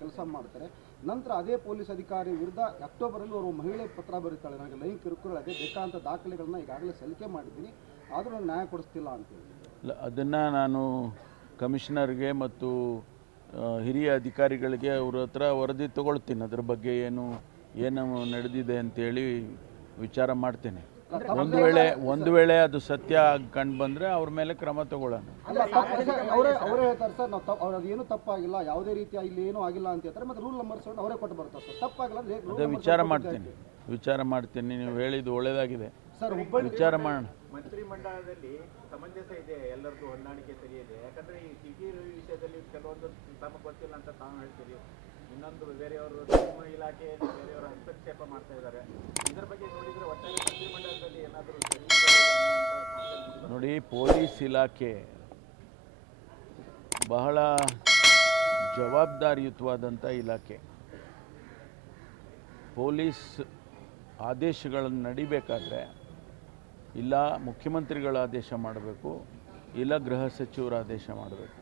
ಕೆಲಸ ಮಾಡ್ತಾರೆ. ನಂತರ ಅದೇ ಪೊಲೀಸ್ ಅಧಿಕಾರಿ ವಿರುದ್ಧ ಅಕ್ಟೋಬರಲ್ಲಿ ಅವರು ಮಹಿಳೆ ಪತ್ರ ಬರೀತಾಳೆ, ನನಗೆ ಲೈಂಗಿಕ ಕಿರುಕುಳ ಅದೇ ಬೇಕಾದಂಥ ದಾಖಲೆಗಳನ್ನ ಈಗಾಗಲೇ ಸಲ್ಲಿಕೆ ಮಾಡಿದ್ದೀನಿ, ಆದರೂ ನನಗೆ ನ್ಯಾಯ ಕೊಡಿಸ್ತಿಲ್ಲ ಅಂತೇಳಿ. ಅದನ್ನು ನಾನು ಕಮಿಷನರ್ಗೆ ಮತ್ತು ಹಿರಿಯ ಅಧಿಕಾರಿಗಳಿಗೆ ಅವ್ರ ಹತ್ರ ವರದಿ ತಗೊಳ್ತೀನಿ. ಅದ್ರ ಬಗ್ಗೆ ಏನು ನಡೆದಿದೆ ಅಂತೇಳಿ ವಿಚಾರ ಮಾಡ್ತೇನೆ. ಒಂದು ವೇಳೆ ಅದು ಸತ್ಯ ಕಂಡು ಬಂದರೆ ಅವ್ರ ಮೇಲೆ ಕ್ರಮ ತಗೊಳ್ಳೋಣ. ಅವರೇ ಹೇಳ್ತಾರೆ ಸರ್, ನಾವು ಅವ್ರದ್ದು ಏನೂ ತಪ್ಪಾಗಿಲ್ಲ, ಯಾವುದೇ ರೀತಿಯ ಇಲ್ಲಿ ಏನೂ ಆಗಿಲ್ಲ ಅಂತ ಹೇಳ್ತಾರೆ. ಮತ್ತು ರೂಲ್ ನಂಬರ್ಸ್ ಅವರೇ ಕೊಟ್ಟು ಬರ್ತಾರೆ ಸರ್, ತಪ್ಪಾಗಿಲ್ಲ ಅದೇ ವಿಚಾರ ಮಾಡ್ತೀನಿ. ನೀವು ಹೇಳಿದ್ದು ಒಳ್ಳೆಯದಾಗಿದೆ ಸರ್. ವಿಚಾರ ಮಾಡೋಣ. ಮಂತ್ರಿಮಂಡಲದಲ್ಲಿ ಸಮಂಜಸ ಇದೆ, ಎಲ್ಲರದ್ದು ಹೊಂದಾಣಿಕೆ ಸರಿ ಇದೆ. ಯಾಕಂದರೆ ಈ ಸಿಟಿ ವಿಷಯದಲ್ಲಿ ಕೆಲವೊಂದು ತಮಗೆ ಗೊತ್ತಿಲ್ಲ ಅಂತ ತಾವು ಹೇಳ್ತೀರಿ, ಇನ್ನೊಂದು ಬೇರೆಯವರು ಇಲಾಖೆ ಬೇರೆಯವರು ಹಸ್ತಕ್ಷೇಪ ಮಾಡ್ತಾ ಇದ್ದಾರೆ. ಇದರ ಬಗ್ಗೆ ನೋಡಿದರೆ ಒಟ್ಟಾರೆ ಮಂತ್ರಿಮಂಡಲದಲ್ಲಿ ಏನಾದರೂ ನೋಡಿ, ಪೊಲೀಸ್ ಇಲಾಖೆ ಬಹಳ ಜವಾಬ್ದಾರಿಯುತವಾದಂಥ ಇಲಾಖೆ. ಪೊಲೀಸ್ ಆದೇಶಗಳನ್ನು ನಡಿಬೇಕಾದ್ರೆ ಇಲ್ಲ ಮುಖ್ಯಮಂತ್ರಿಗಳ ಆದೇಶ ಮಾಡಬೇಕು, ಇಲ್ಲ ಗೃಹ ಸಚಿವರ ಆದೇಶ ಮಾಡಬೇಕು.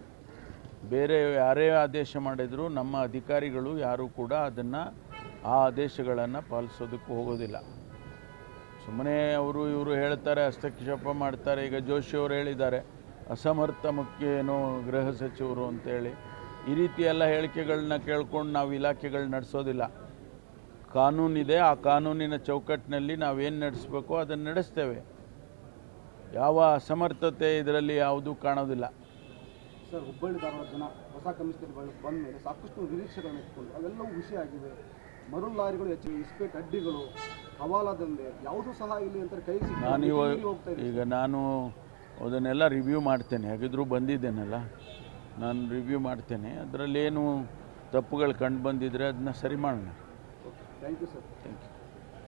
ಬೇರೆ ಯಾರೇ ಆದೇಶ ಮಾಡಿದರೂ ನಮ್ಮ ಅಧಿಕಾರಿಗಳು ಯಾರೂ ಕೂಡ ಅದನ್ನು ಆ ಆದೇಶಗಳನ್ನು ಪಾಲಿಸೋದಕ್ಕೆ ಹೋಗೋದಿಲ್ಲ. ಸುಮ್ಮನೆ ಇವರು ಹೇಳ್ತಾರೆ, ಹಸ್ತಕ್ಷೇಪ ಮಾಡ್ತಾರೆ. ಈಗ ಜೋಶಿ ಅವರು ಹೇಳಿದ್ದಾರೆ, ಅಸಮರ್ಥ ಗೃಹ ಸಚಿವರು ಅಂತೇಳಿ. ಈ ರೀತಿ ಎಲ್ಲ ಹೇಳಿಕೆಗಳನ್ನ ಕೇಳ್ಕೊಂಡು ನಾವು ಇಲಾಖೆಗಳು ನಡೆಸೋದಿಲ್ಲ. ಕಾನೂನಿದೆ, ಆ ಕಾನೂನಿನ ಚೌಕಟ್ಟಿನಲ್ಲಿ ನಾವೇನು ನಡೆಸಬೇಕು ಅದನ್ನು ನಡೆಸ್ತೇವೆ. ಯಾವ ಅಸಮರ್ಥತೆ ಇದರಲ್ಲಿ ಯಾವುದೂ ಕಾಣೋದಿಲ್ಲ. ಸರ್, ಹುಬ್ಬಳ್ಳಿ ಧಾರವಾಡ ಜನ ಹೊಸ ಕಮಿಷನರ್ ಬಂದ ಮೇಲೆ ಸಾಕಷ್ಟು ನಿರೀಕ್ಷೆಗಳನ್ನು ಇಟ್ಕೊಂಡು ಅವೆಲ್ಲವೂ ವಿಷಯ ಆಗಿವೆ. ಮರು ಲಾರಿಗಳು ಹೆಚ್ಚು, ಇಸ್ಪೇಟ್ ಅಡ್ಡಿಗಳು, ಹವಾಲಾದಂದೆ ಯಾವುದೂ ಸಹ ಇಲ್ಲಿ ಅಂತ ಕೈ ಈಗ ನಾನು ಅದನ್ನೆಲ್ಲ ರಿವ್ಯೂ ಮಾಡ್ತೇನೆ. ಹಾಗಿದ್ರೂ ಬಂದಿದ್ದೇನಲ್ಲ, ನಾನು ರಿವ್ಯೂ ಮಾಡ್ತೇನೆ. ಅದರಲ್ಲೇನು ತಪ್ಪುಗಳು ಕಂಡು ಬಂದಿದ್ದರೆ ಅದನ್ನ ಸರಿ ಮಾಡೋಣ. Thank you sir. Thank you.